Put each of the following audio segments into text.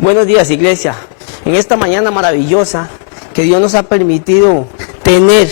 Buenos días, iglesia. En esta mañana maravillosa que Dios nos ha permitido tener,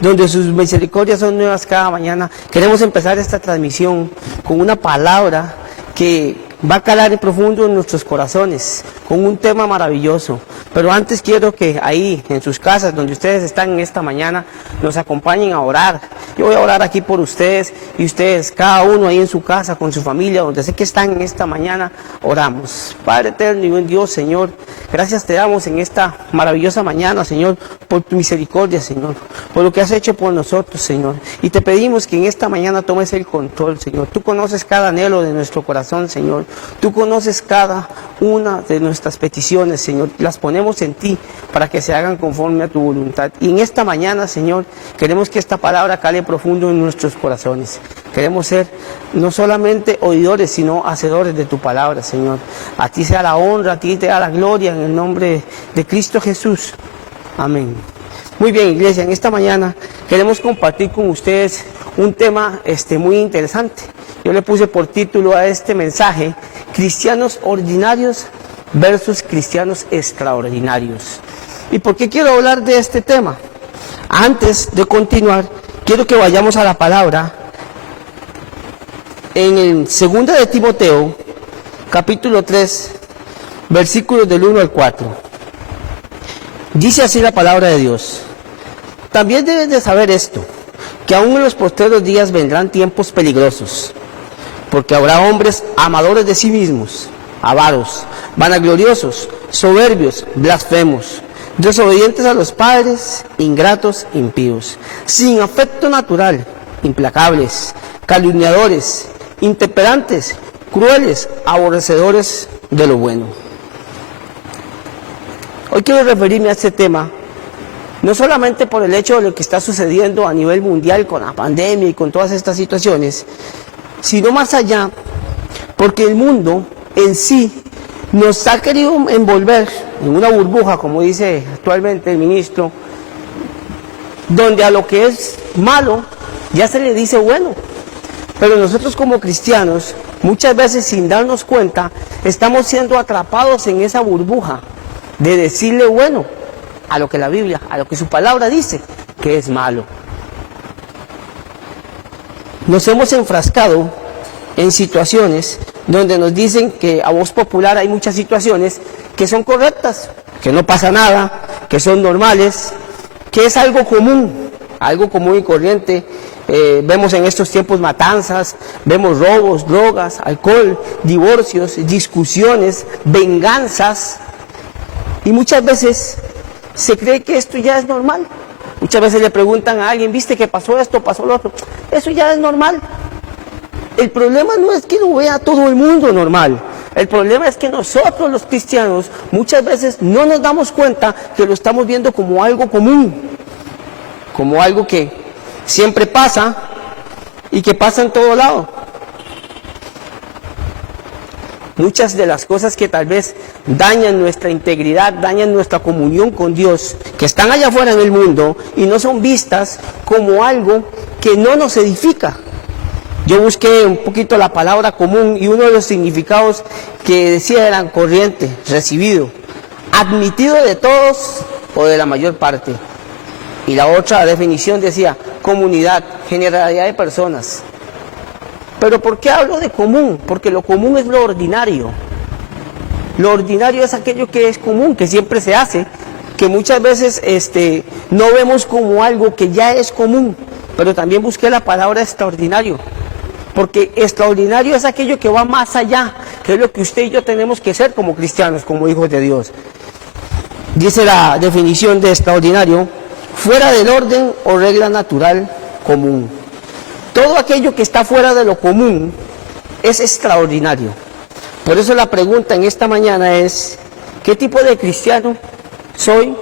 donde sus misericordias son nuevas cada mañana, queremos empezar esta transmisión con una palabra que va a calar en profundo en nuestros corazones, con un tema maravilloso. Pero antes quiero que ahí, en sus casas, donde ustedes están en esta mañana, nos acompañen a orar. Yo voy a orar aquí por ustedes y ustedes, cada uno ahí en su casa, con su familia, donde sé que están en esta mañana, oramos. Padre eterno y buen Dios, Señor, gracias te damos en esta maravillosa mañana, Señor, por tu misericordia, Señor, por lo que has hecho por nosotros, Señor. Y te pedimos que en esta mañana tomes el control, Señor. Tú conoces cada anhelo de nuestro corazón, Señor. Tú conoces cada una de nuestras peticiones, Señor. Las ponemos en ti para que se hagan conforme a tu voluntad. Y en esta mañana, Señor, queremos que esta palabra cale profundo en nuestros corazones. Queremos ser no solamente oidores, sino hacedores de tu palabra, Señor. A ti sea la honra, a ti te da la gloria en el nombre de Cristo Jesús. Amén. Muy bien, iglesia, en esta mañana queremos compartir con ustedes un tema muy interesante. Yo le puse por título a este mensaje, Cristianos ordinarios versus cristianos extraordinarios. ¿Y por qué quiero hablar de este tema? Antes de continuar, quiero que vayamos a la palabra en el 2 de Timoteo, capítulo 3, versículos del 1 al 4. Dice así la palabra de Dios: también debes de saber esto, que aún en los postreros días vendrán tiempos peligrosos, porque habrá hombres amadores de sí mismos, avaros, vanagloriosos, soberbios, blasfemos, desobedientes a los padres, ingratos, impíos, sin afecto natural, implacables, calumniadores, intemperantes, crueles, aborrecedores de lo bueno. Hoy quiero referirme a este tema, no solamente por el hecho de lo que está sucediendo a nivel mundial con la pandemia y con todas estas situaciones, sino más allá, porque el mundo en sí nos ha querido envolver en una burbuja, como dice actualmente el ministro, donde a lo que es malo ya se le dice bueno. Pero nosotros como cristianos, muchas veces sin darnos cuenta, estamos siendo atrapados en esa burbuja de decirle bueno a lo que la Biblia, a lo que su palabra dice que es malo. Nos hemos enfrascado en situaciones donde nos dicen que a voz popular hay muchas situaciones que son correctas, que no pasa nada, que son normales, que es algo común y corriente. Vemos en estos tiempos matanzas, vemos robos, drogas, alcohol, divorcios, discusiones, venganzas, y muchas veces se cree que esto ya es normal. Muchas veces le preguntan a alguien, ¿viste que pasó esto, pasó lo otro? Eso ya es normal. El problema no es que lo vea todo el mundo normal. El problema es que nosotros los cristianos muchas veces no nos damos cuenta que lo estamos viendo como algo común, como algo que siempre pasa y que pasa en todo lado. Muchas de las cosas que tal vez dañan nuestra integridad, dañan nuestra comunión con Dios, que están allá afuera en el mundo y no son vistas como algo que no nos edifica. Yo busqué un poquito la palabra común y uno de los significados que decía eran corriente, recibido, admitido de todos o de la mayor parte. Y la otra definición decía comunidad, generalidad de personas. Pero ¿por qué hablo de común? Porque lo común es lo ordinario. Lo ordinario es aquello que es común, que siempre se hace, que muchas veces no vemos como algo que ya es común. Pero también busqué la palabra extraordinario, porque extraordinario es aquello que va más allá, que es lo que usted y yo tenemos que ser como cristianos, como hijos de Dios. Dice la definición de extraordinario: fuera del orden o regla natural común. Todo aquello que está fuera de lo común es extraordinario. Por eso la pregunta en esta mañana es, ¿qué tipo de cristiano soy?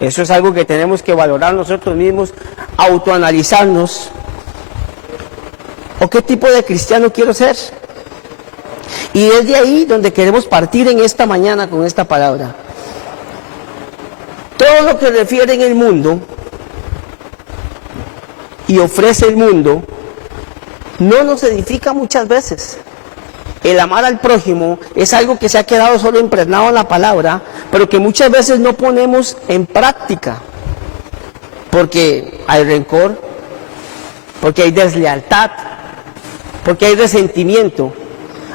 Eso es algo que tenemos que valorar nosotros mismos, autoanalizarnos. ¿O qué tipo de cristiano quiero ser? Y es de ahí donde queremos partir en esta mañana con esta palabra. Todo lo que refiere en el mundo y ofrece el mundo no nos edifica muchas veces. El amar al prójimo es algo que se ha quedado solo impregnado en la palabra, pero que muchas veces no ponemos en práctica, porque hay rencor, porque hay deslealtad, porque hay resentimiento,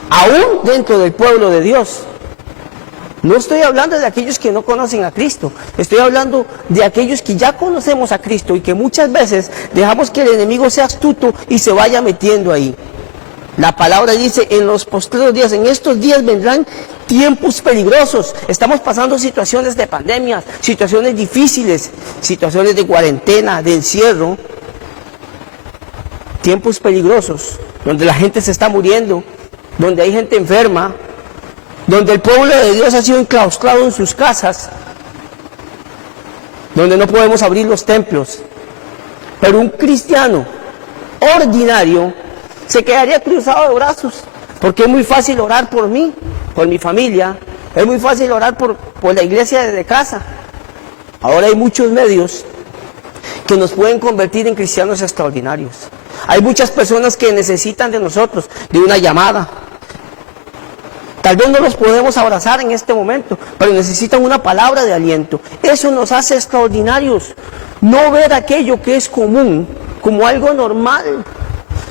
aún dentro del pueblo de Dios. No estoy hablando de aquellos que no conocen a Cristo, estoy hablando de aquellos que ya conocemos a Cristo y que muchas veces dejamos que el enemigo sea astuto y se vaya metiendo ahí. La palabra dice, en los postreros días, en estos días vendrán tiempos peligrosos. Estamos pasando situaciones de pandemias, situaciones difíciles, situaciones de cuarentena, de encierro. Tiempos peligrosos, donde la gente se está muriendo, donde hay gente enferma, donde el pueblo de Dios ha sido enclaustrado en sus casas, donde no podemos abrir los templos. Pero un cristiano ordinario se quedaría cruzado de brazos, porque es muy fácil orar por mí, por mi familia, es muy fácil orar por la iglesia desde casa. Ahora hay muchos medios que nos pueden convertir en cristianos extraordinarios. Hay muchas personas que necesitan de nosotros, de una llamada. Tal vez no los podemos abrazar en este momento, pero necesitan una palabra de aliento. Eso nos hace extraordinarios. No ver aquello que es común como algo normal,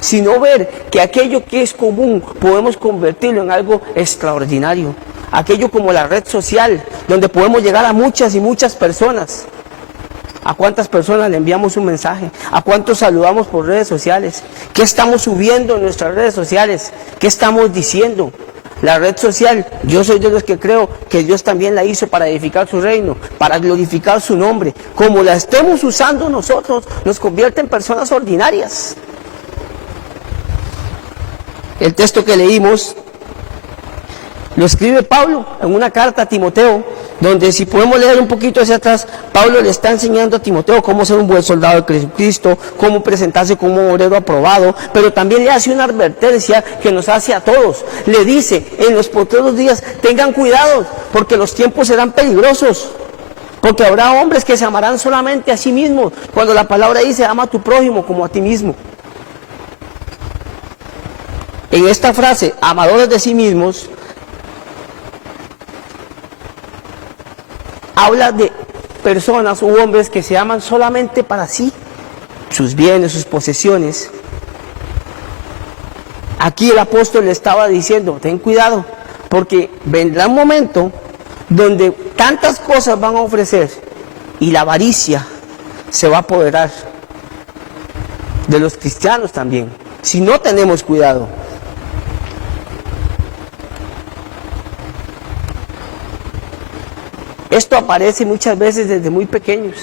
sino ver que aquello que es común podemos convertirlo en algo extraordinario. Aquello como la red social, donde podemos llegar a muchas y muchas personas. ¿A cuántas personas le enviamos un mensaje? ¿A cuántos saludamos por redes sociales? ¿Qué estamos subiendo en nuestras redes sociales? ¿Qué estamos diciendo? La red social, yo soy de los que creo que Dios también la hizo para edificar su reino, para glorificar su nombre. Como la estemos usando nosotros, nos convierte en personas ordinarias. El texto que leímos lo escribe Pablo en una carta a Timoteo, donde si podemos leer un poquito hacia atrás, Pablo le está enseñando a Timoteo cómo ser un buen soldado de Jesucristo, cómo presentarse como un obrero aprobado, pero también le hace una advertencia que nos hace a todos. Le dice, en los postreros días, tengan cuidado, porque los tiempos serán peligrosos, porque habrá hombres que se amarán solamente a sí mismos, cuando la palabra dice, ama a tu prójimo como a ti mismo. En esta frase, amadores de sí mismos, habla de personas u hombres que se aman solamente para sí, sus bienes, sus posesiones. Aquí el apóstol le estaba diciendo, ten cuidado, porque vendrá un momento donde tantas cosas van a ofrecer y la avaricia se va a apoderar de los cristianos también, si no tenemos cuidado. Esto aparece muchas veces desde muy pequeños,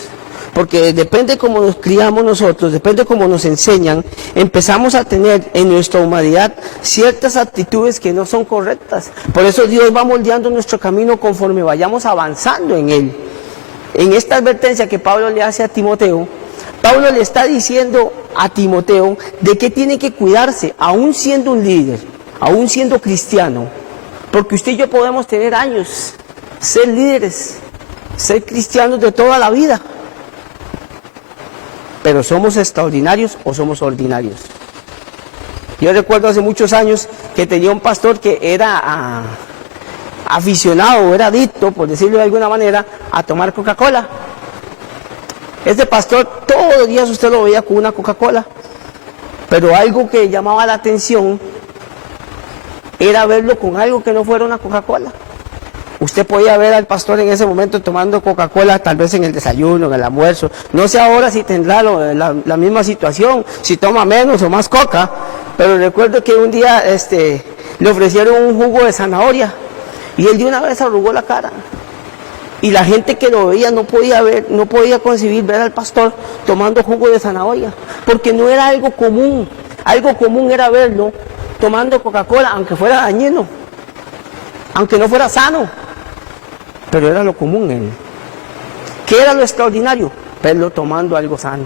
porque depende cómo nos criamos nosotros, depende cómo nos enseñan, empezamos a tener en nuestra humanidad ciertas actitudes que no son correctas. Por eso Dios va moldeando nuestro camino conforme vayamos avanzando en él. En esta advertencia que Pablo le hace a Timoteo, Pablo le está diciendo a Timoteo de que tiene que cuidarse, aún siendo un líder, aún siendo cristiano, porque usted y yo podemos tener años, ser líderes, ser cristianos de toda la vida, pero ¿somos extraordinarios o somos ordinarios? Yo recuerdo hace muchos años que tenía un pastor que era aficionado, era adicto, por decirlo de alguna manera, a tomar Coca-Cola. Este pastor todos los días usted lo veía con una Coca-Cola, pero algo que llamaba la atención era verlo con algo que no fuera una Coca-Cola. Usted podía ver al pastor en ese momento tomando Coca-Cola, tal vez en el desayuno, en el almuerzo. No sé ahora si tendrá la misma situación, si toma menos o más coca, pero recuerdo que un día le ofrecieron un jugo de zanahoria y él de una vez arrugó la cara. Y la gente que lo veía no podía concebir ver al pastor tomando jugo de zanahoria, porque no era algo común. Algo común era verlo tomando Coca-Cola, aunque fuera dañino, aunque no fuera sano. Pero era lo común en él. ¿Qué era lo extraordinario? Verlo tomando algo sano.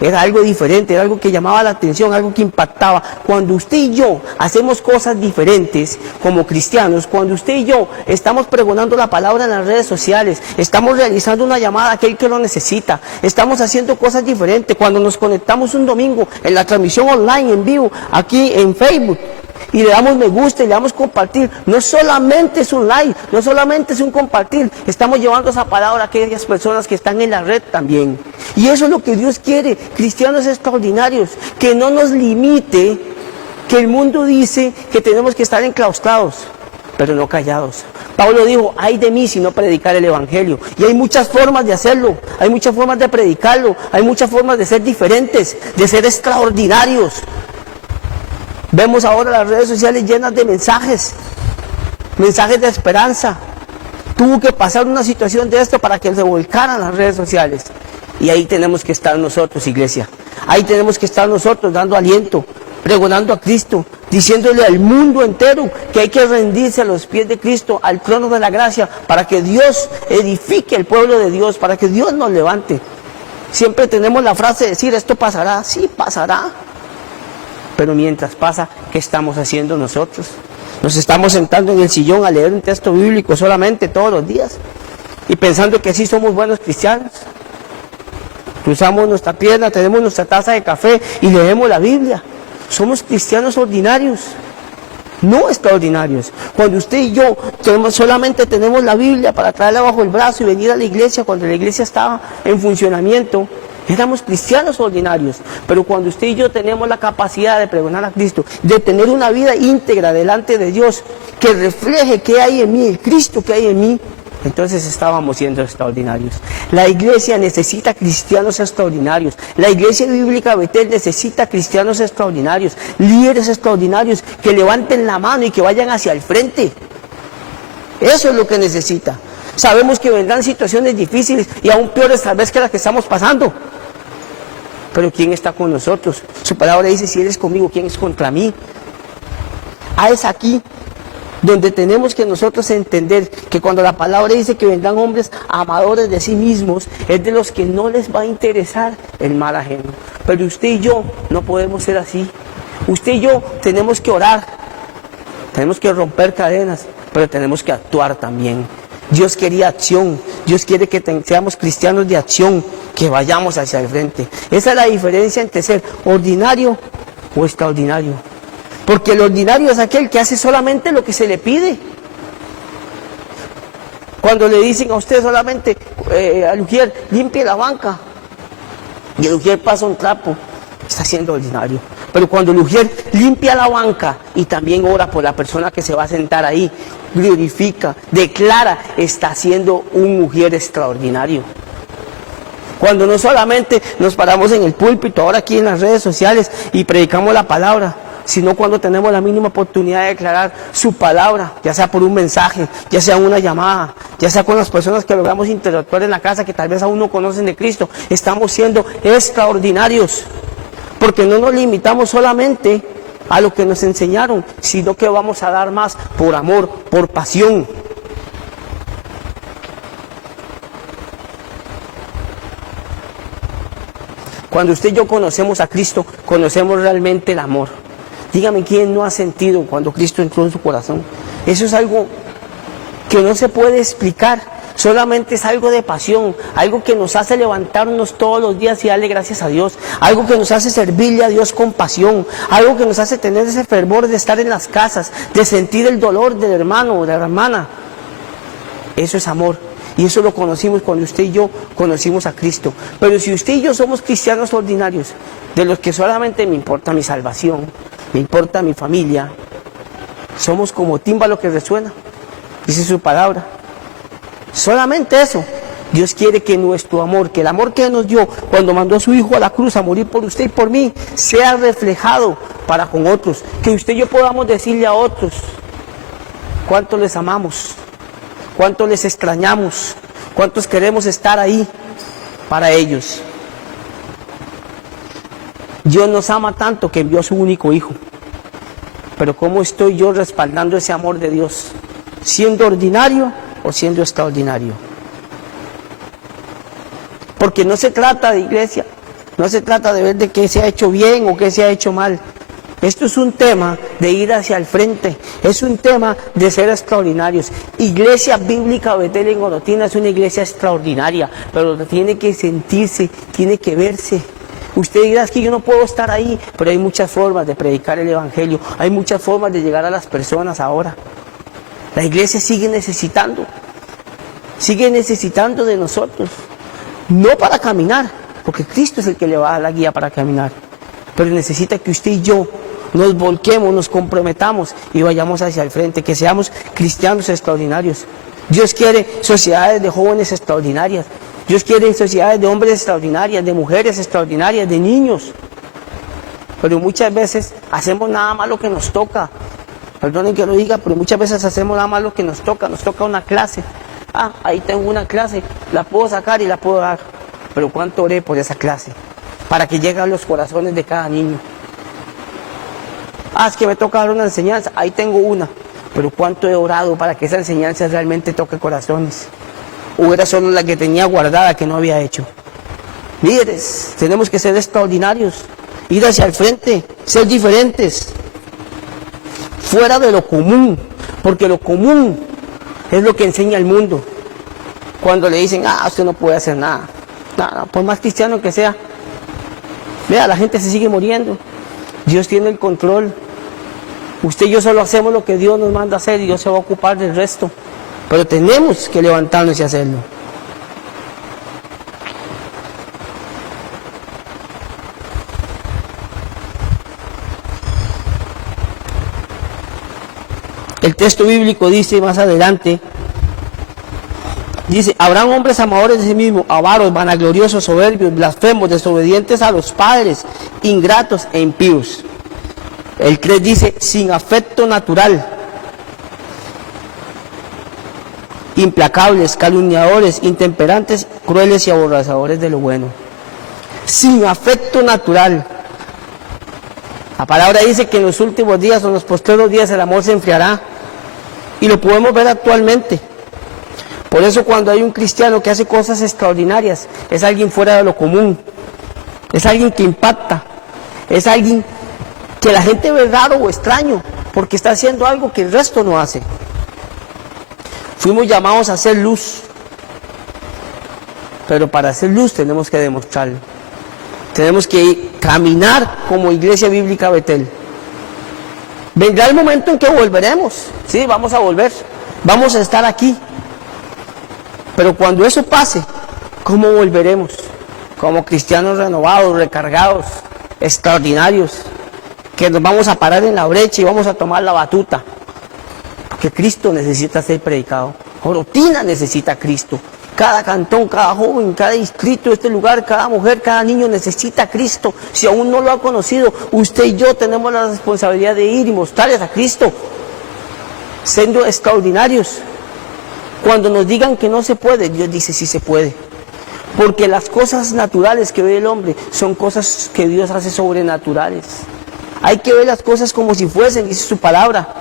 Era algo diferente, era algo que llamaba la atención, algo que impactaba. Cuando usted y yo hacemos cosas diferentes como cristianos, cuando usted y yo estamos pregonando la palabra en las redes sociales, estamos realizando una llamada a aquel que lo necesita, estamos haciendo cosas diferentes, cuando nos conectamos un domingo en la transmisión online, en vivo, aquí en Facebook, y le damos me gusta y le damos compartir, no solamente es un like, no solamente es un compartir, estamos llevando esa palabra a aquellas personas que están en la red también. Y eso es lo que Dios quiere, cristianos extraordinarios, que no nos limite, que el mundo dice que tenemos que estar enclaustrados, pero no callados. Pablo dijo, ay de mí si no predicar el evangelio. Y hay muchas formas de hacerlo, hay muchas formas de predicarlo, hay muchas formas de ser diferentes, de ser extraordinarios. Vemos ahora las redes sociales llenas de mensajes de esperanza. Tuvo que pasar una situación de esto para que se volcaran las redes sociales. Y ahí tenemos que estar nosotros, iglesia. Ahí tenemos que estar nosotros dando aliento, pregonando a Cristo, diciéndole al mundo entero que hay que rendirse a los pies de Cristo, al trono de la gracia, para que Dios edifique el pueblo de Dios, para que Dios nos levante. Siempre tenemos la frase de decir, esto pasará, sí pasará. Pero mientras pasa, ¿qué estamos haciendo nosotros? Nos estamos sentando en el sillón a leer un texto bíblico solamente todos los días y pensando que así somos buenos cristianos. Cruzamos nuestra pierna, tenemos nuestra taza de café y leemos la Biblia. Somos cristianos ordinarios, no extraordinarios. Cuando usted y yo solamente tenemos la Biblia para traerla bajo el brazo y venir a la iglesia cuando la iglesia estaba en funcionamiento, éramos cristianos ordinarios. Pero cuando usted y yo tenemos la capacidad de pregonar a Cristo, de tener una vida íntegra delante de Dios, que refleje qué hay en mí, el Cristo que hay en mí, entonces estábamos siendo extraordinarios. La iglesia necesita cristianos extraordinarios. La iglesia bíblica Betel necesita cristianos extraordinarios, líderes extraordinarios que levanten la mano y que vayan hacia el frente. Eso es lo que necesita. Sabemos que vendrán situaciones difíciles y aún peores tal vez que las que estamos pasando. Pero ¿quién está con nosotros? Su palabra dice, si Él es conmigo, ¿quién es contra mí? Es aquí donde tenemos que nosotros entender que cuando la palabra dice que vendrán hombres amadores de sí mismos, es de los que no les va a interesar el mal ajeno. Pero usted y yo no podemos ser así. Usted y yo tenemos que orar, tenemos que romper cadenas, pero tenemos que actuar también. Dios quería acción, Dios quiere que seamos cristianos de acción, que vayamos hacia el frente. Esa es la diferencia entre ser ordinario o extraordinario. Porque el ordinario es aquel que hace solamente lo que se le pide. Cuando le dicen a usted solamente, al ujier, limpie la banca, y el ujier pasa un trapo, está siendo ordinario. Pero cuando el ujier limpia la banca y también ora por la persona que se va a sentar ahí, glorifica, declara, está siendo un ujier extraordinario. Cuando no solamente nos paramos en el púlpito, ahora aquí en las redes sociales, y predicamos la palabra, sino cuando tenemos la mínima oportunidad de declarar su palabra, ya sea por un mensaje, ya sea una llamada, ya sea con las personas que logramos interactuar en la casa, que tal vez aún no conocen de Cristo, estamos siendo extraordinarios, porque no nos limitamos solamente a lo que nos enseñaron, sino que vamos a dar más por amor, por pasión. Cuando usted y yo conocemos a Cristo, conocemos realmente el amor. Dígame quién no ha sentido cuando Cristo entró en su corazón. Eso es algo que no se puede explicar, solamente es algo de pasión, algo que nos hace levantarnos todos los días y darle gracias a Dios, algo que nos hace servirle a Dios con pasión, algo que nos hace tener ese fervor de estar en las casas, de sentir el dolor del hermano o de la hermana. Eso es amor. Y eso lo conocimos cuando usted y yo conocimos a Cristo. Pero si usted y yo somos cristianos ordinarios, de los que solamente me importa mi salvación, me importa mi familia, somos como tímbalo que resuena, dice su palabra. Solamente eso. Dios quiere que nuestro amor, que el amor que nos dio cuando mandó a su Hijo a la cruz a morir por usted y por mí, sea reflejado para con otros. Que usted y yo podamos decirle a otros cuánto les amamos, cuánto les extrañamos, cuántos queremos estar ahí para ellos. Dios nos ama tanto que envió a su único Hijo. Pero ¿cómo estoy yo respaldando ese amor de Dios? ¿Siendo ordinario o siendo extraordinario? Porque no se trata de iglesia, no se trata de ver de qué se ha hecho bien o qué se ha hecho mal. Esto es un tema de ir hacia el frente, es un tema de ser extraordinarios. Iglesia Bíblica Betel en Orotina es una iglesia extraordinaria, pero tiene que sentirse, tiene que verse. Usted dirá, es que yo no puedo estar ahí, pero hay muchas formas de predicar el Evangelio, hay muchas formas de llegar a las personas ahora. La iglesia sigue necesitando de nosotros, no para caminar, porque Cristo es el que le va a dar la guía para caminar, pero necesita que usted y yo nos volquemos, nos comprometamos y vayamos hacia el frente, que seamos cristianos extraordinarios. Dios quiere sociedades de jóvenes extraordinarias, Dios quiere sociedades de hombres extraordinarias, de mujeres extraordinarias, de niños. Pero muchas veces hacemos nada más lo que nos toca. Perdonen que lo diga, pero muchas veces hacemos nada más lo que nos toca una clase. Ah, ahí tengo una clase, la puedo sacar y la puedo dar. Pero ¿cuánto oré por esa clase? Para que llegue a los corazones de cada niño. Ah, es que me toca dar una enseñanza, ahí tengo una. Pero ¿cuánto he orado para que esa enseñanza realmente toque corazones? ¿O era solo la que tenía guardada que no había hecho? Líderes, tenemos que ser extraordinarios, ir hacia el frente, ser diferentes, fuera de lo común, porque lo común es lo que enseña el mundo. Cuando le dicen, usted no puede hacer nada, no, por más cristiano que sea, vea, la gente se sigue muriendo, Dios tiene el control. Usted y yo solo hacemos lo que Dios nos manda hacer y Dios se va a ocupar del resto. Pero tenemos que levantarnos y hacerlo. El texto bíblico dice más adelante, dice, habrán hombres amadores de sí mismos, avaros, vanagloriosos, soberbios, blasfemos, desobedientes a los padres, ingratos e impíos. El 3 dice, sin afecto natural, implacables, calumniadores, intemperantes, crueles y aborrecedores de lo bueno. Sin afecto natural. La palabra dice que en los últimos días o en los postreros días el amor se enfriará. Y lo podemos ver actualmente. Por eso cuando hay un cristiano que hace cosas extraordinarias, es alguien fuera de lo común. Es alguien que impacta. Es alguien que la gente ve raro o extraño, porque está haciendo algo que el resto no hace. Fuimos llamados a hacer luz, pero para hacer luz tenemos que demostrarlo. Tenemos que caminar como Iglesia Bíblica Betel. Vendrá el momento en que volveremos, sí, vamos a volver, vamos a estar aquí. Pero cuando eso pase, ¿cómo volveremos? Como cristianos renovados, recargados, extraordinarios, que nos vamos a parar en la brecha y vamos a tomar la batuta. Que Cristo necesita ser predicado. Orotina necesita a Cristo. Cada cantón, cada joven, cada distrito de este lugar, cada mujer, cada niño necesita a Cristo. Si aún no lo ha conocido, usted y yo tenemos la responsabilidad de ir y mostrarles a Cristo, siendo extraordinarios. Cuando nos digan que no se puede, Dios dice sí se puede. Porque las cosas naturales que ve el hombre son cosas que Dios hace sobrenaturales. Hay que ver las cosas como si fuesen, dice su palabra.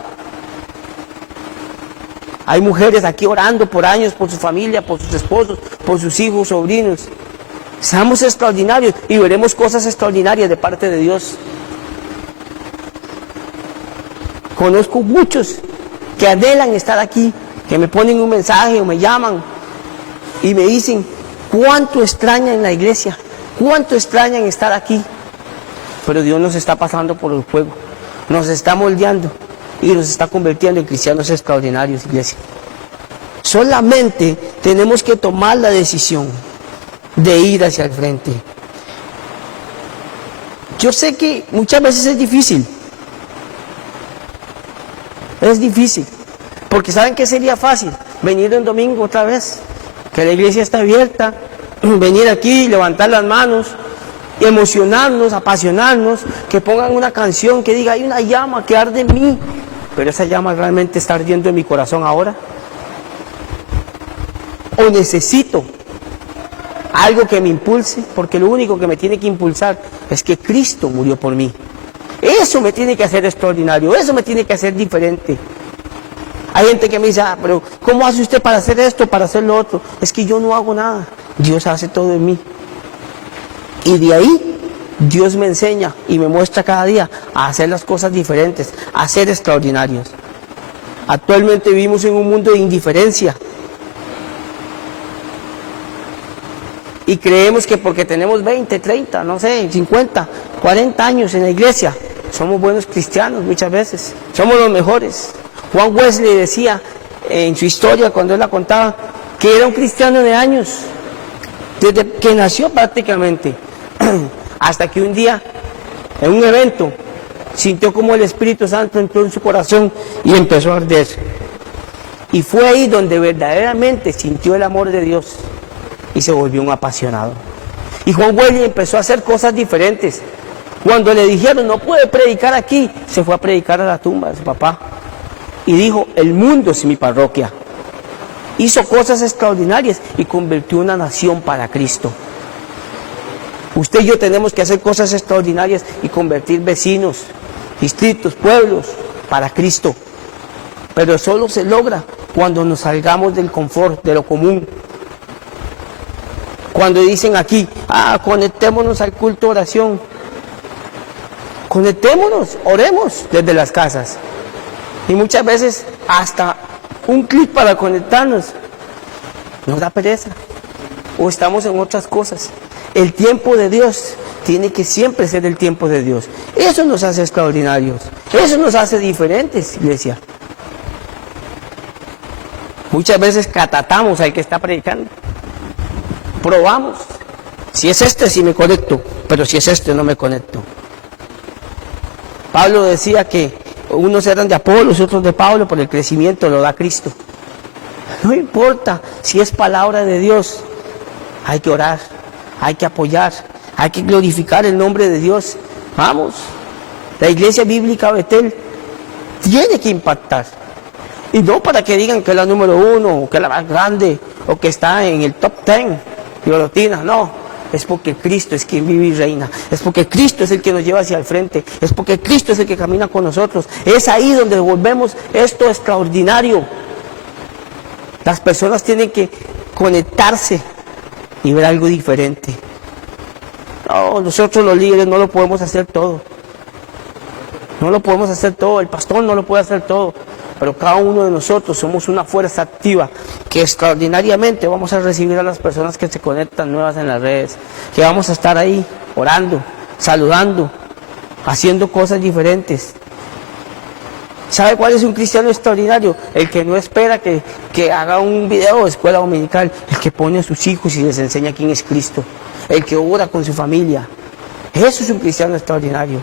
Hay mujeres aquí orando por años, por su familia, por sus esposos, por sus hijos, sobrinos. Seamos extraordinarios y veremos cosas extraordinarias de parte de Dios. Conozco muchos que anhelan estar aquí, que me ponen un mensaje o me llaman y me dicen cuánto extrañan la iglesia, cuánto extrañan estar aquí. Pero Dios nos está pasando por el fuego, nos está moldeando y nos está convirtiendo en cristianos extraordinarios, iglesia. Solamente tenemos que tomar la decisión de ir hacia el frente. Yo sé que muchas veces es difícil. Es difícil. Porque ¿saben qué sería fácil? Venir un domingo otra vez, que la iglesia está abierta, venir aquí, levantar las manos, emocionarnos, apasionarnos, que pongan una canción que diga, hay una llama que arde en mí, pero esa llama realmente está ardiendo en mi corazón ahora. O necesito algo que me impulse, porque lo único que me tiene que impulsar es que Cristo murió por mí. Eso me tiene que hacer extraordinario, eso me tiene que hacer diferente. Hay gente que me dice, pero ¿cómo hace usted para hacer esto, para hacer lo otro? Es que yo no hago nada, Dios hace todo en mí. Y de ahí Dios me enseña y me muestra cada día a hacer las cosas diferentes, a ser extraordinarios. Actualmente vivimos en un mundo de indiferencia. Y creemos que porque tenemos 20, 30, no sé, 50, 40 años en la iglesia, somos buenos cristianos muchas veces, somos los mejores. Juan Wesley decía en su historia, cuando él la contaba, que era un cristiano de años, desde que nació prácticamente, hasta que un día, en un evento, sintió como el Espíritu Santo entró en su corazón y empezó a arder. Y fue ahí donde verdaderamente sintió el amor de Dios y se volvió un apasionado. Y Juan Wesley empezó a hacer cosas diferentes. Cuando le dijeron, no puede predicar aquí, se fue a predicar a la tumba de su papá. Y dijo, el mundo es mi parroquia. Hizo cosas extraordinarias y convirtió una nación para Cristo. Usted y yo tenemos que hacer cosas extraordinarias y convertir vecinos, distritos, pueblos para Cristo. Pero solo se logra cuando nos salgamos del confort, de lo común. Cuando dicen aquí, conectémonos al culto de oración. Conectémonos, oremos desde las casas. Y muchas veces hasta un clic para conectarnos nos da pereza. O estamos en otras cosas. El tiempo de Dios tiene que siempre ser el tiempo de Dios. Eso nos hace extraordinarios. Eso nos hace diferentes, iglesia. Muchas veces catatamos al que está predicando. Probamos. Si es este, sí me conecto. Pero si es este, no me conecto. Pablo decía que unos eran de Apolos, otros de Pablo, por el crecimiento lo da Cristo. No importa si es palabra de Dios. Hay que orar, hay que apoyar, hay que glorificar el nombre de Dios. Vamos. La iglesia bíblica Betel tiene que impactar. Y no para que digan que es la número 1, o que es la más grande, o que está en el top 10, Yolotina, no. Es porque Cristo es quien vive y reina. Es porque Cristo es el que nos lleva hacia el frente. Es porque Cristo es el que camina con nosotros. Es ahí donde volvemos esto extraordinario. Las personas tienen que conectarse y ver algo diferente. No, nosotros los líderes no lo podemos hacer todo. No lo podemos hacer todo. El pastor no lo puede hacer todo. Pero cada uno de nosotros somos una fuerza activa que extraordinariamente vamos a recibir a las personas que se conectan nuevas en las redes, que vamos a estar ahí orando, saludando, haciendo cosas diferentes. ¿Sabe cuál es un cristiano extraordinario? El que no espera que haga un video de escuela dominical, el que pone a sus hijos y les enseña quién es Cristo, el que ora con su familia. Eso es un cristiano extraordinario.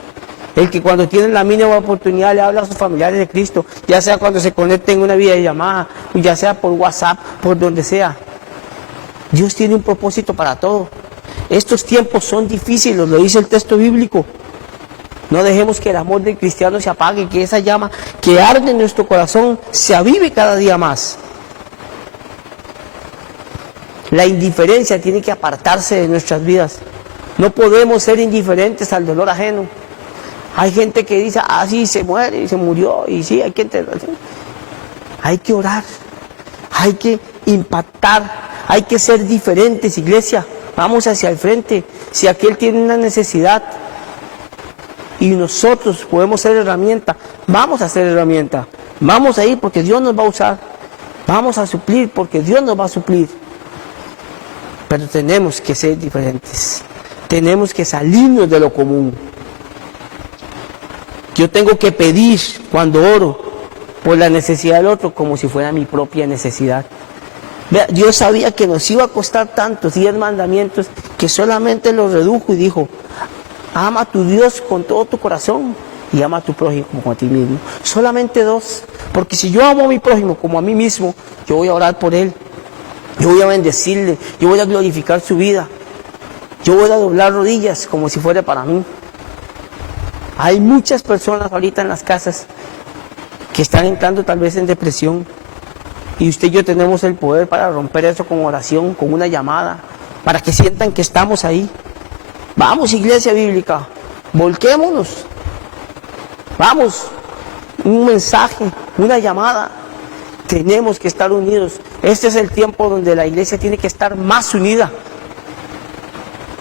El que cuando tiene la mínima oportunidad le habla a sus familiares de Cristo, ya sea cuando se conecten en una videollamada, ya sea por WhatsApp, por donde sea. Dios tiene un propósito para todo. Estos tiempos son difíciles, lo dice el texto bíblico. No dejemos que el amor del cristiano se apague, que esa llama que arde en nuestro corazón se avive cada día más. La indiferencia tiene que apartarse de nuestras vidas. No podemos ser indiferentes al dolor ajeno. Hay gente que dice, sí, se muere, se murió, y sí, hay que enterrar. Hay que orar, hay que impactar, hay que ser diferentes, iglesia. Vamos hacia el frente. Si aquel tiene una necesidad y nosotros podemos ser herramienta, vamos a ser herramienta. Vamos a ir porque Dios nos va a usar. Vamos a suplir porque Dios nos va a suplir. Pero tenemos que ser diferentes. Tenemos que salirnos de lo común. Yo tengo que pedir cuando oro por la necesidad del otro como si fuera mi propia necesidad. Vea, Dios sabía que nos iba a costar tantos 10 mandamientos que solamente los redujo y dijo, ama a tu Dios con todo tu corazón y ama a tu prójimo como a ti mismo. Solamente 2, porque si yo amo a mi prójimo como a mí mismo, yo voy a orar por él, yo voy a bendecirle, yo voy a glorificar su vida, yo voy a doblar rodillas como si fuera para mí. Hay muchas personas ahorita en las casas que están entrando tal vez en depresión y usted y yo tenemos el poder para romper eso con oración, con una llamada, para que sientan que estamos ahí. Vamos, iglesia bíblica, volquémonos. Vamos, un mensaje, una llamada. Tenemos que estar unidos. Este es el tiempo donde la iglesia tiene que estar más unida,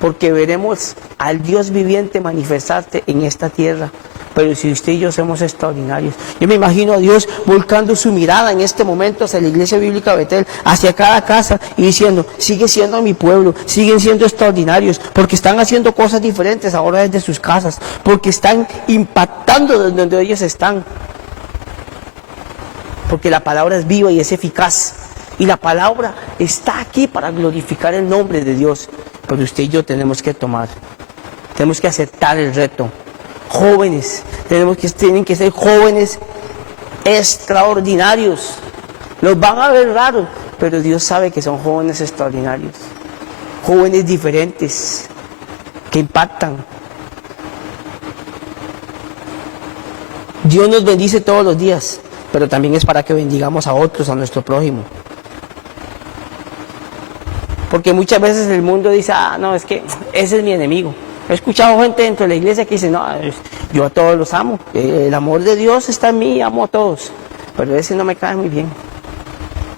porque veremos al Dios viviente manifestarse en esta tierra. pero si usted y yo somos extraordinarios. Yo me imagino a Dios volcando su mirada en este momento hacia la iglesia bíblica Betel, hacia cada casa y diciendo, sigue siendo mi pueblo, siguen siendo extraordinarios, porque están haciendo cosas diferentes ahora desde sus casas, porque están impactando desde donde ellos están. Porque la palabra es viva y es eficaz. Y la palabra está aquí para glorificar el nombre de Dios. Pero usted y yo tenemos que tenemos que aceptar el reto. Jóvenes, tienen que ser jóvenes extraordinarios. Los van a ver raros, pero Dios sabe que son jóvenes extraordinarios. Jóvenes diferentes, que impactan. Dios nos bendice todos los días, pero también es para que bendigamos a otros, a nuestro prójimo. Porque muchas veces el mundo dice, no, es que ese es mi enemigo. He escuchado gente dentro de la iglesia que dice, no, yo a todos los amo. El amor de Dios está en mí, amo a todos. Pero ese no me cae muy bien.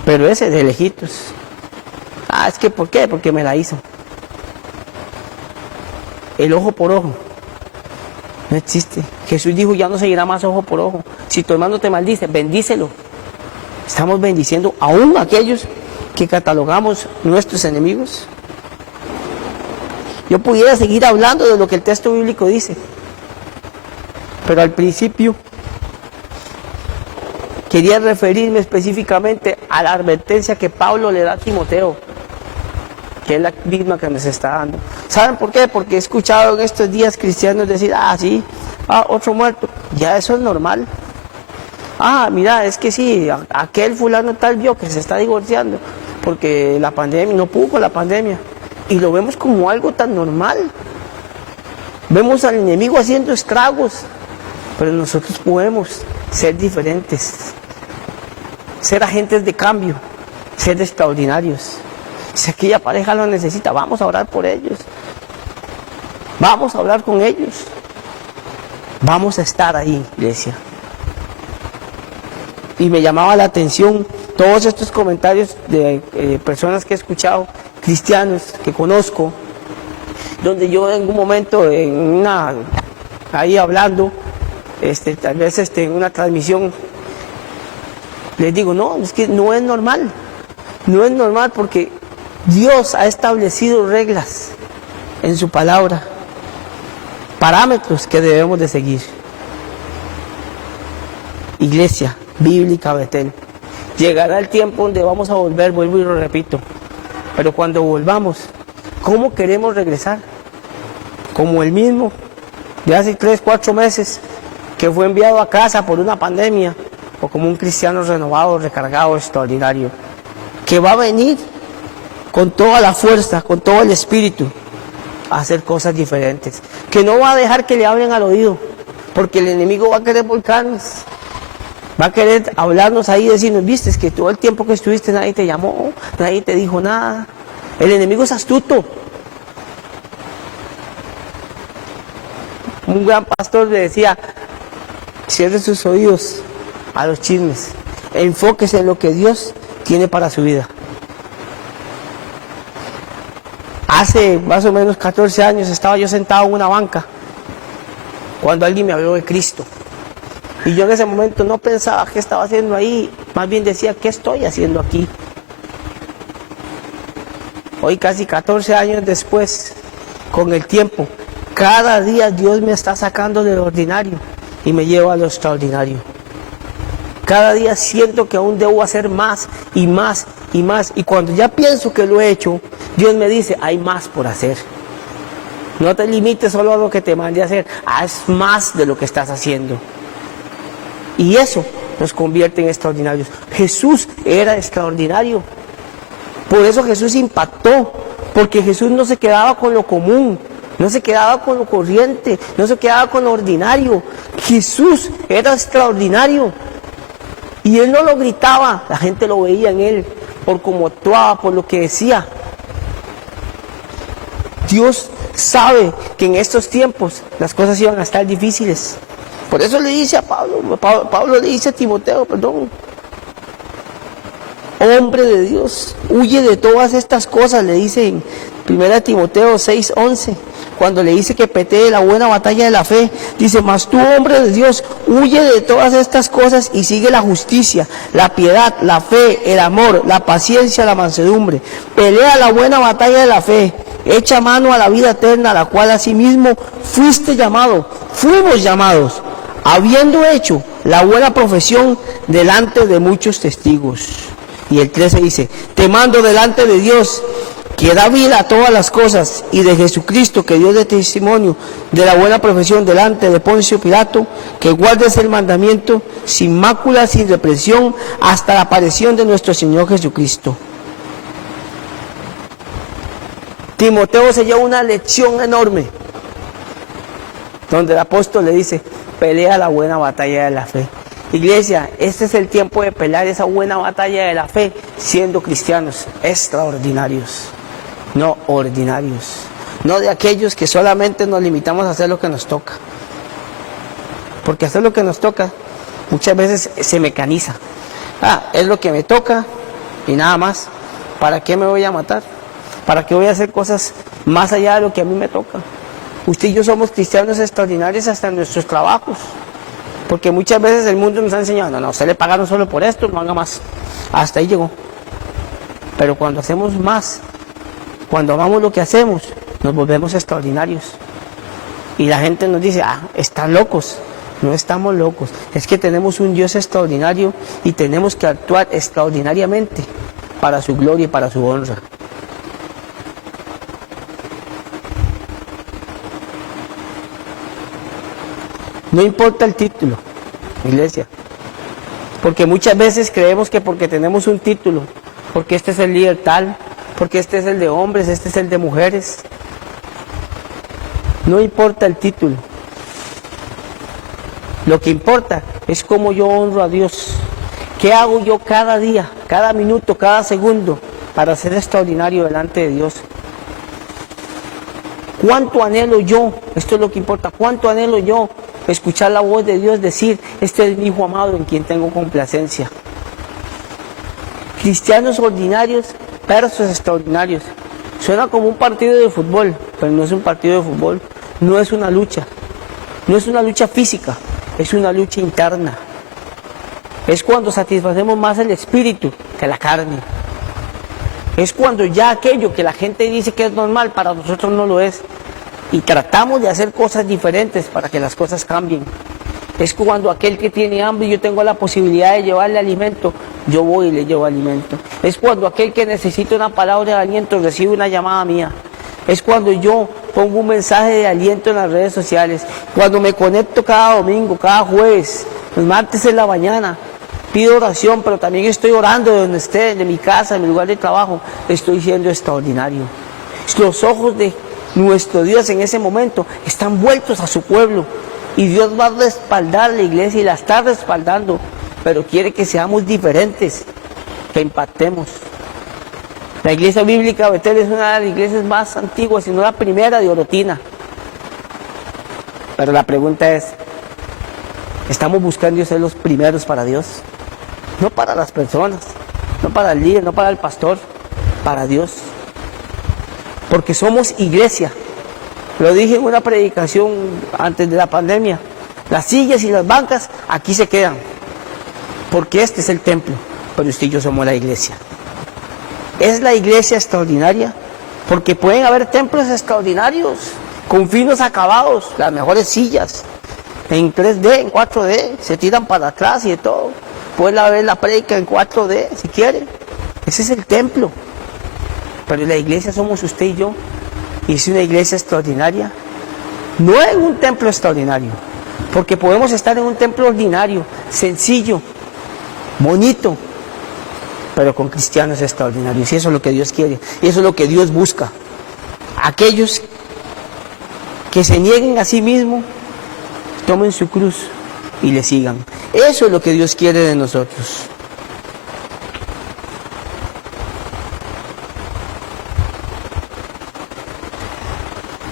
Pero ese de lejitos. Es que ¿por qué? Porque me la hizo. El ojo por ojo no existe. Jesús dijo, ya no seguirá más ojo por ojo. Si tu hermano te maldice, bendícelo. Estamos bendiciendo aún a aquellos que catalogamos nuestros enemigos. Yo pudiera seguir hablando de lo que el texto bíblico dice, pero al principio quería referirme específicamente a la advertencia que Pablo le da a Timoteo, que es la misma que nos está dando. ¿Saben por qué? Porque he escuchado en estos días cristianos decir, sí, otro muerto, ya eso es normal. Mira, es que sí, aquel fulano tal vio que se está divorciando porque la pandemia, no pudo con la pandemia. Y lo vemos como algo tan normal. Vemos al enemigo haciendo estragos, pero nosotros podemos ser diferentes, ser agentes de cambio, ser extraordinarios. Si aquella pareja lo necesita, vamos a orar por ellos. Vamos a hablar con ellos. Vamos a estar ahí, iglesia. Y me llamaba la atención todos estos comentarios de personas que he escuchado, cristianos que conozco, donde yo en un momento, ahí hablando, tal vez en una transmisión, les digo, no, es que no es normal. No es normal porque Dios ha establecido reglas en su palabra, parámetros que debemos de seguir. Iglesia Bíblica Betel, llegará el tiempo donde vamos a volver, vuelvo y lo repito, pero cuando volvamos, ¿cómo queremos regresar? Como el mismo de hace 3, 4 meses que fue enviado a casa por una pandemia, o como un cristiano renovado, recargado, extraordinario, que va a venir con toda la fuerza, con todo el espíritu, a hacer cosas diferentes, que no va a dejar que le hablen al oído, porque el enemigo va a querer volcarnos, va a querer hablarnos ahí y decirnos, viste, es que todo el tiempo que estuviste nadie te llamó, nadie te dijo nada. El enemigo es astuto. Un gran pastor le decía, cierre sus oídos a los chismes, enfóquese en lo que Dios tiene para su vida. Hace más o menos 14 años estaba yo sentado en una banca cuando alguien me habló de Cristo. Y yo en ese momento no pensaba qué estaba haciendo ahí, más bien decía, ¿qué estoy haciendo aquí? Hoy casi 14 años después, con el tiempo, cada día Dios me está sacando de lo ordinario y me lleva a lo extraordinario. Cada día siento que aún debo hacer más y más y más. Y cuando ya pienso que lo he hecho, Dios me dice, hay más por hacer. No te limites solo a lo que te mandé a hacer, haz más de lo que estás haciendo. Y eso nos convierte en extraordinarios. Jesús era extraordinario. Por eso Jesús impactó, porque Jesús no se quedaba con lo común, no se quedaba con lo corriente, no se quedaba con lo ordinario. Jesús era extraordinario. Y Él no lo gritaba, la gente lo veía en Él, por cómo actuaba, por lo que decía. Dios sabe que en estos tiempos las cosas iban a estar difíciles. Por eso le dice a Pablo le dice a Timoteo, hombre de Dios, huye de todas estas cosas, le dice en 1 Timoteo 6:11, cuando le dice que pelee la buena batalla de la fe, dice: mas tú, hombre de Dios, huye de todas estas cosas y sigue la justicia, la piedad, la fe, el amor, la paciencia, la mansedumbre. Pelea la buena batalla de la fe, echa mano a la vida eterna, a la cual asimismo fuimos llamados, habiendo hecho la buena profesión delante de muchos testigos. Y el 13 dice: te mando delante de Dios, que da vida a todas las cosas, y de Jesucristo, que dio de testimonio de la buena profesión delante de Poncio Pilato, que guardes el mandamiento sin mácula, sin reprensión, hasta la aparición de nuestro Señor Jesucristo. Timoteo se lleva una lección enorme, donde el apóstol le dice: pelea la buena batalla de la fe. Iglesia, este es el tiempo de pelear esa buena batalla de la fe, siendo cristianos extraordinarios, no ordinarios, no de aquellos que solamente nos limitamos a hacer lo que nos toca, porque hacer lo que nos toca muchas veces se mecaniza. Es lo que me toca y nada más. ¿Para qué me voy a matar? ¿Para qué voy a hacer cosas más allá de lo que a mí me toca? Usted y yo somos cristianos extraordinarios hasta en nuestros trabajos, porque muchas veces el mundo nos ha enseñado: no, usted le pagaron solo por esto, no haga más. Hasta ahí llegó. Pero cuando hacemos más, cuando amamos lo que hacemos, nos volvemos extraordinarios. Y la gente nos dice: están locos. No estamos locos, es que tenemos un Dios extraordinario y tenemos que actuar extraordinariamente para su gloria y para su honra. No importa el título, iglesia, porque muchas veces creemos que porque tenemos un título, porque este es el líder tal, porque este es el de hombres, este es el de mujeres. No importa el título. Lo que importa es cómo yo honro a Dios. ¿Qué hago yo cada día, cada minuto, cada segundo para ser extraordinario delante de Dios? ¿Cuánto anhelo yo? Esto es lo que importa. ¿Cuánto anhelo yo escuchar la voz de Dios decir: este es mi Hijo amado en quien tengo complacencia? Cristianos ordinarios, versos extraordinarios. Suena como un partido de fútbol, pero no es un partido de fútbol. No es una lucha. No es una lucha física, es una lucha interna. Es cuando satisfacemos más el espíritu que la carne. Es cuando ya aquello que la gente dice que es normal, para nosotros no lo es. Y tratamos de hacer cosas diferentes para que las cosas cambien. Es cuando aquel que tiene hambre y yo tengo la posibilidad de llevarle alimento, yo voy y le llevo alimento. Es cuando aquel que necesita una palabra de aliento recibe una llamada mía. Es cuando yo pongo un mensaje de aliento en las redes sociales. Cuando me conecto cada domingo, cada jueves, los martes en la mañana, pido oración, pero también estoy orando de donde esté, de mi casa, de mi lugar de trabajo. Estoy siendo extraordinario. Los ojos de nuestro Dios en ese momento están vueltos a su pueblo, y Dios va a respaldar la iglesia y la está respaldando, pero quiere que seamos diferentes, que impactemos. La iglesia bíblica Betel es una de las iglesias más antiguas, si no la primera de Orotina. Pero la pregunta es: ¿estamos buscando ser los primeros para Dios? No para las personas, no para el líder, no para el pastor, para Dios. Porque somos iglesia. Lo dije en una predicación antes de la pandemia: las sillas y las bancas aquí se quedan, porque este es el templo, pero usted y yo somos la iglesia. Es la iglesia extraordinaria, porque pueden haber templos extraordinarios, con finos acabados, las mejores sillas, en 3D, en 4D, se tiran para atrás y de todo. Pueden ver la prédica en 4D, si quieren. Ese es el templo. Pero la iglesia somos usted y yo, y es una iglesia extraordinaria, no en un templo extraordinario, porque podemos estar en un templo ordinario, sencillo, bonito, pero con cristianos extraordinarios. Y eso es lo que Dios quiere, y eso es lo que Dios busca. Aquellos que se nieguen a sí mismos, tomen su cruz y le sigan. Eso es lo que Dios quiere de nosotros.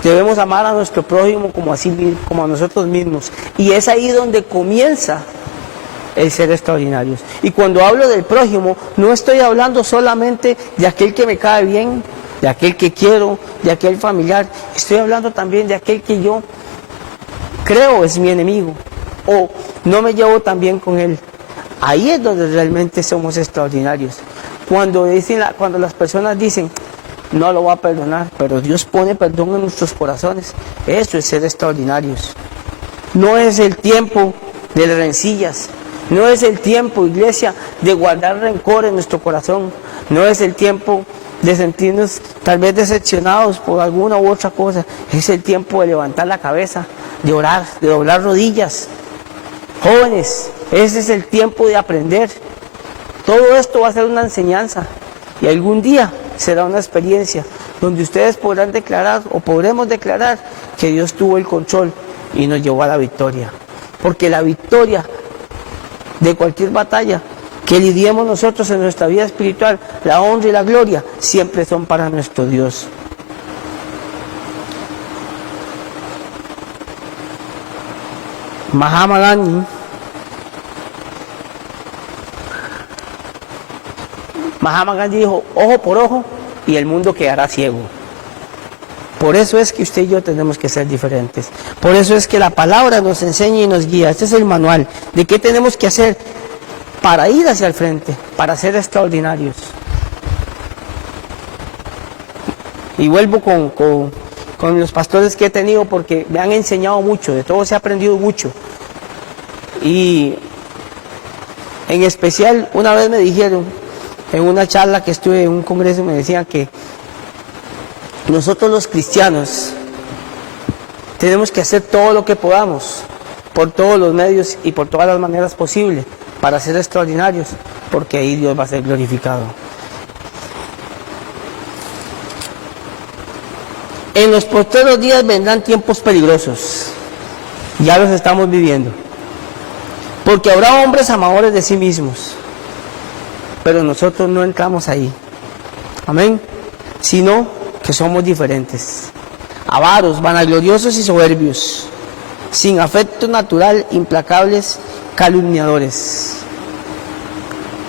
Debemos amar a nuestro prójimo como a nosotros mismos. Y es ahí donde comienza el ser extraordinarios. Y cuando hablo del prójimo, no estoy hablando solamente de aquel que me cae bien, de aquel que quiero, de aquel familiar. Estoy hablando también de aquel que yo creo es mi enemigo o no me llevo tan bien con él. Ahí es donde realmente somos extraordinarios. Cuando las personas dicen, no lo voy a perdonar, pero Dios pone perdón en nuestros corazones, eso es ser extraordinarios. No es el tiempo de rencillas, no es el tiempo, iglesia, de guardar rencor en nuestro corazón, no es el tiempo de sentirnos tal vez decepcionados por alguna u otra cosa, es el tiempo de levantar la cabeza, de orar, de doblar rodillas. Jóvenes, ese es el tiempo de aprender. Todo esto va a ser una enseñanza y algún día será una experiencia donde ustedes podrán declarar o podremos declarar que Dios tuvo el control y nos llevó a la victoria. Porque la victoria de cualquier batalla que lidiemos nosotros en nuestra vida espiritual, la honra y la gloria siempre son para nuestro Dios. Mahatma Gandhi dijo, ojo por ojo y el mundo quedará ciego. Por eso es que usted y yo tenemos que ser diferentes. Por eso es que la palabra nos enseña y nos guía. Este es el manual de qué tenemos que hacer para ir hacia el frente, para ser extraordinarios. Y vuelvo con los pastores que he tenido porque me han enseñado mucho, de todo se ha aprendido mucho. Y en especial una vez me dijeron, en una charla que estuve en un congreso, me decían que nosotros los cristianos tenemos que hacer todo lo que podamos, por todos los medios y por todas las maneras posibles, para ser extraordinarios, porque ahí Dios va a ser glorificado. En los postreros días vendrán tiempos peligrosos, ya los estamos viviendo, porque habrá hombres amadores de sí mismos, pero nosotros no entramos ahí, amén, sino que somos diferentes, avaros, vanagloriosos y soberbios, sin afecto natural, implacables, calumniadores.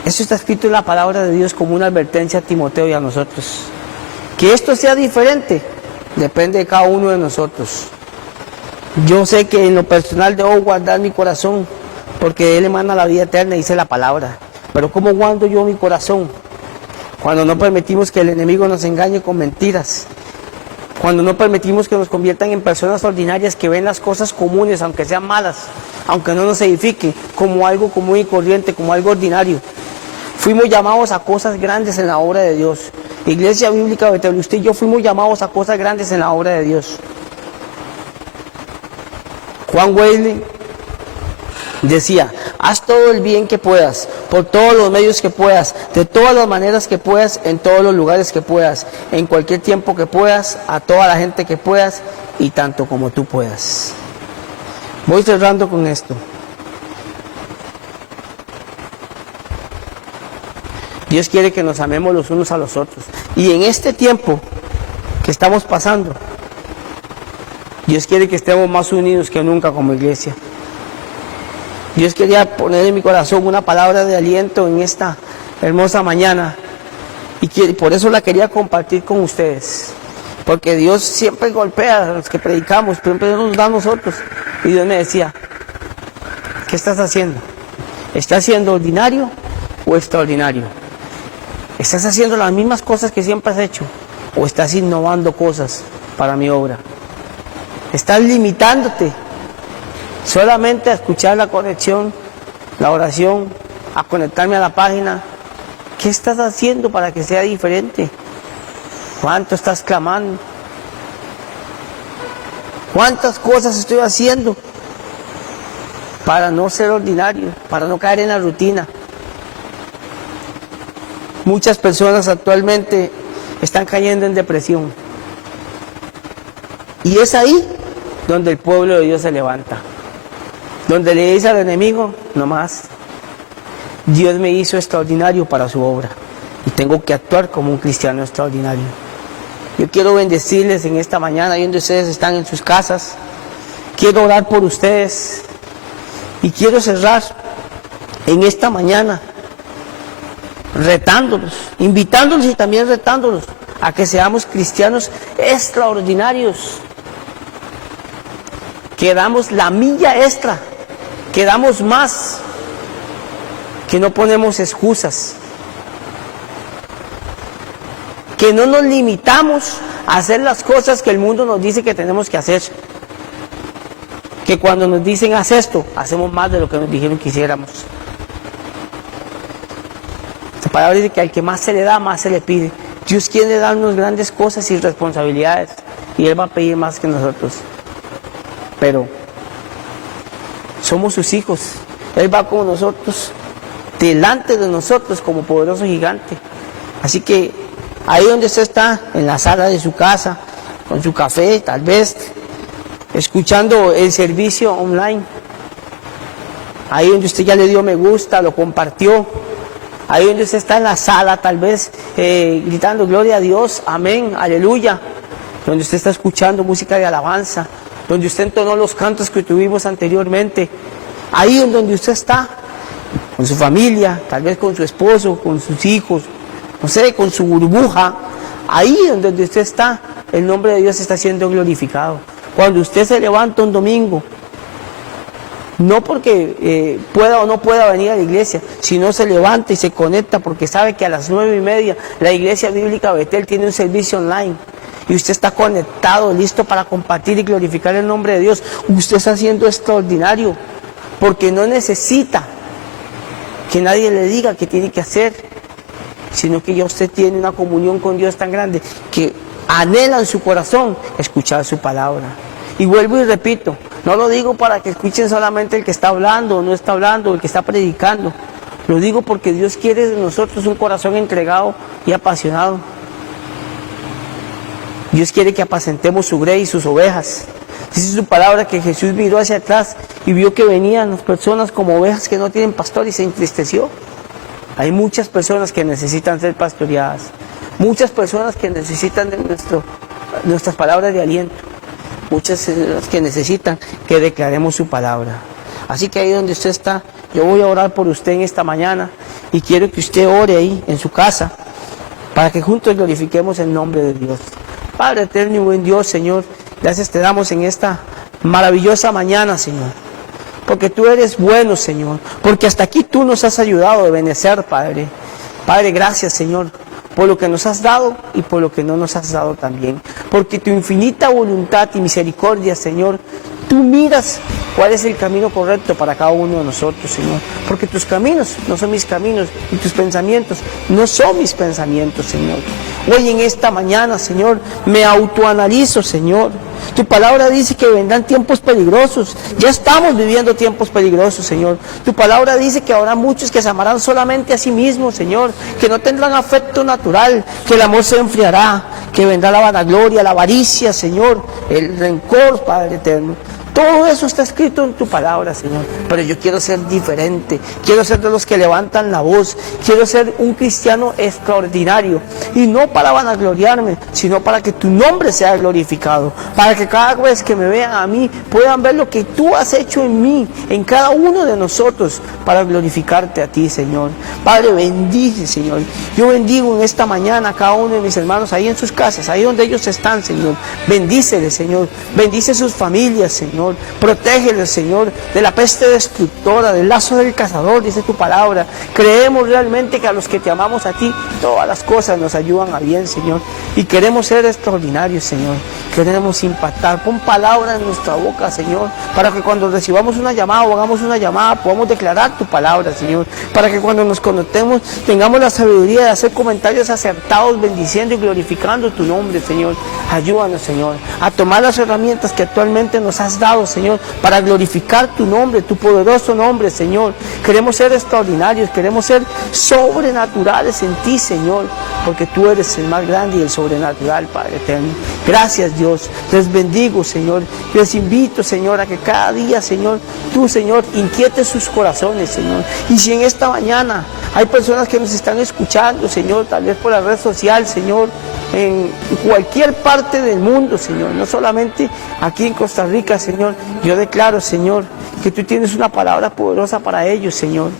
Eso está escrito en la palabra de Dios como una advertencia a Timoteo y a nosotros. Que esto sea diferente depende de cada uno de nosotros. Yo sé que en lo personal debo guardar mi corazón, porque Él emana la vida eterna, dice la palabra. Pero ¿cómo guardo yo mi corazón? Cuando no permitimos que el enemigo nos engañe con mentiras. Cuando no permitimos que nos conviertan en personas ordinarias que ven las cosas comunes, aunque sean malas, aunque no nos edifiquen, como algo común y corriente, como algo ordinario. Fuimos llamados a cosas grandes en la obra de Dios. Iglesia Bíblica Betel, usted y yo fuimos llamados a cosas grandes en la obra de Dios. Juan Wesley decía, haz todo el bien que puedas, por todos los medios que puedas, de todas las maneras que puedas, en todos los lugares que puedas, en cualquier tiempo que puedas, a toda la gente que puedas y tanto como tú puedas. Voy cerrando con esto. Dios quiere que nos amemos los unos a los otros. Y en este tiempo que estamos pasando, Dios quiere que estemos más unidos que nunca como iglesia. Dios quería poner en mi corazón una palabra de aliento en esta hermosa mañana. Y por eso la quería compartir con ustedes. Porque Dios siempre golpea a los que predicamos, siempre nos da a nosotros. Y Dios me decía, ¿qué estás haciendo? ¿Estás siendo ordinario o extraordinario? ¿Estás haciendo las mismas cosas que siempre has hecho? ¿O estás innovando cosas para mi obra? ¿Estás limitándote solamente a escuchar la conexión, la oración, a conectarme a la página? ¿Qué estás haciendo para que sea diferente? ¿Cuánto estás clamando? ¿Cuántas cosas estoy haciendo para no ser ordinario, para no caer en la rutina? Muchas personas actualmente están cayendo en depresión. Y es ahí donde el pueblo de Dios se levanta. Donde le dice al enemigo, no más, Dios me hizo extraordinario para su obra. Y tengo que actuar como un cristiano extraordinario. Yo quiero bendecirles en esta mañana, ahí donde ustedes están en sus casas. Quiero orar por ustedes. Y quiero cerrar en esta mañana retándolos, invitándolos y también retándolos a que seamos cristianos extraordinarios, que damos la milla extra, que damos más, que no ponemos excusas, que no nos limitamos a hacer las cosas que el mundo nos dice que tenemos que hacer, que cuando nos dicen haz esto, hacemos más de lo que nos dijeron que hiciéramos. Esta palabra dice que al que más se le da, más se le pide. Dios quiere darnos grandes cosas y responsabilidades, y Él va a pedir más que nosotros. Pero somos sus hijos. Él va con nosotros, delante de nosotros como poderoso gigante. Así que ahí donde usted está, en la sala de su casa, con su café, tal vez, escuchando el servicio online, ahí donde usted ya le dio me gusta, lo compartió, ahí donde usted está en la sala, tal vez, gritando gloria a Dios, amén, aleluya, donde usted está escuchando música de alabanza, donde usted entonó los cantos que tuvimos anteriormente, ahí en donde usted está, con su familia, tal vez con su esposo, con sus hijos, no sé, con su burbuja, ahí en donde usted está, el nombre de Dios está siendo glorificado. Cuando usted se levanta un domingo, no porque pueda o no pueda venir a la iglesia, sino se levanta y se conecta porque sabe que a las 9:30 la Iglesia Bíblica Betel tiene un servicio online. Y usted está conectado, listo para compartir y glorificar el nombre de Dios. Usted está haciendo extraordinario, porque no necesita que nadie le diga qué tiene que hacer, sino que ya usted tiene una comunión con Dios tan grande que anhela en su corazón escuchar su palabra. Y vuelvo y repito, no lo digo para que escuchen solamente el que está hablando o no está hablando, el que está predicando. Lo digo porque Dios quiere de nosotros un corazón entregado y apasionado. Dios quiere que apacentemos su grey y sus ovejas. Dice su palabra que Jesús miró hacia atrás y vio que venían las personas como ovejas que no tienen pastor y se entristeció. Hay muchas personas que necesitan ser pastoreadas, muchas personas que necesitan de nuestras palabras de aliento, muchas personas que necesitan que declaremos su palabra. Así que ahí donde usted está, yo voy a orar por usted en esta mañana y quiero que usted ore ahí en su casa para que juntos glorifiquemos el nombre de Dios. Padre eterno y buen Dios, Señor, gracias te damos en esta maravillosa mañana, Señor, porque tú eres bueno, Señor, porque hasta aquí tú nos has ayudado a benecer, Padre. Padre, gracias, Señor, por lo que nos has dado y por lo que no nos has dado también, porque tu infinita voluntad y misericordia, Señor, tú miras cuál es el camino correcto para cada uno de nosotros, Señor, porque tus caminos no son mis caminos y tus pensamientos no son mis pensamientos, Señor. Hoy en esta mañana, Señor, me autoanalizo, Señor. Tu palabra dice que vendrán tiempos peligrosos. Ya estamos viviendo tiempos peligrosos, Señor. Tu palabra dice que habrá muchos que se amarán solamente a sí mismos, Señor, que no tendrán afecto natural, que el amor se enfriará, que vendrá la vanagloria, la avaricia, Señor, el rencor, Padre eterno. Todo eso está escrito en tu palabra, Señor, pero yo quiero ser diferente, quiero ser de los que levantan la voz, quiero ser un cristiano extraordinario, y no para vanagloriarme, sino para que tu nombre sea glorificado, para que cada vez que me vean a mí puedan ver lo que tú has hecho en mí, en cada uno de nosotros, para glorificarte a ti, Señor. Padre, bendice, Señor. Yo bendigo en esta mañana a cada uno de mis hermanos ahí en sus casas, ahí donde ellos están, Señor. Bendíceles, Señor. Bendice sus familias, Señor. Protégeles, Señor, de la peste destructora, del lazo del cazador, dice tu palabra. Creemos realmente que a los que te amamos a ti, todas las cosas nos ayudan a bien, Señor. Y queremos ser extraordinarios, Señor. Queremos impactar. Pon palabra en nuestra boca, Señor, para que cuando recibamos una llamada o hagamos una llamada, podamos declarar tu palabra, Señor. Para que cuando nos conectemos, tengamos la sabiduría de hacer comentarios acertados, bendiciendo y glorificando tu nombre, Señor. Ayúdanos, Señor, a tomar las herramientas que actualmente nos has dado, Señor, para glorificar tu nombre, tu poderoso nombre, Señor. Queremos ser extraordinarios, queremos ser sobrenaturales en ti, Señor, porque tú eres el más grande y el sobrenatural, Padre eterno. Gracias, Dios. Les bendigo, Señor. Les invito, Señor, a que cada día, Señor, tú, Señor, inquietes sus corazones, Señor. Y si en esta mañana hay personas que nos están escuchando, Señor, tal vez por la red social, Señor, en cualquier parte del mundo, Señor, no solamente aquí en Costa Rica, Señor, yo declaro, Señor, que tú tienes una palabra poderosa para ellos, Señor.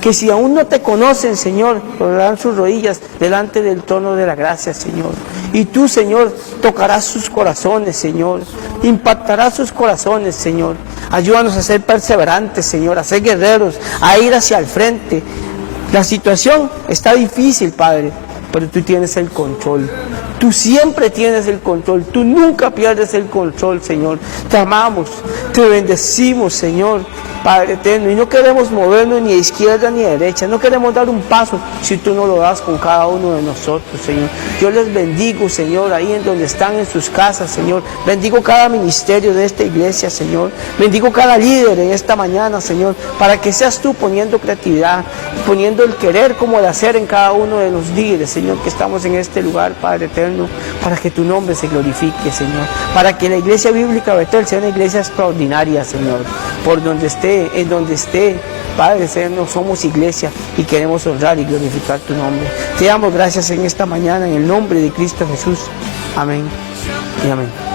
que si aún no te conocen, Señor, doblarán sus rodillas delante del trono de la gracia, Señor. Y tú, Señor, tocarás sus corazones, Señor. Impactarás sus corazones, Señor. Ayúdanos a ser perseverantes, Señor, a ser guerreros, a ir hacia el frente. La situación está difícil, Padre, pero tú tienes el control. Tú siempre tienes el control. Tú nunca pierdes el control, Señor. Te amamos, te bendecimos, Señor, Padre eterno. Y no queremos movernos ni de izquierda ni de derecha. No queremos dar un paso si tú no lo das con cada uno de nosotros, Señor. Yo les bendigo, Señor, ahí en donde están en sus casas, Señor. Bendigo cada ministerio de esta iglesia, Señor. Bendigo cada líder en esta mañana, Señor, para que seas tú poniendo creatividad, poniendo el querer como el hacer en cada uno de los líderes, Señor, que estamos en este lugar, Padre eterno, para que tu nombre se glorifique, Señor. Para que la iglesia bíblica Betel sea una iglesia extraordinaria, Señor. Por donde esté, en donde esté, Padre eterno, somos iglesia y queremos honrar y glorificar tu nombre. Te damos gracias en esta mañana en el nombre de Cristo Jesús. Amén y amén.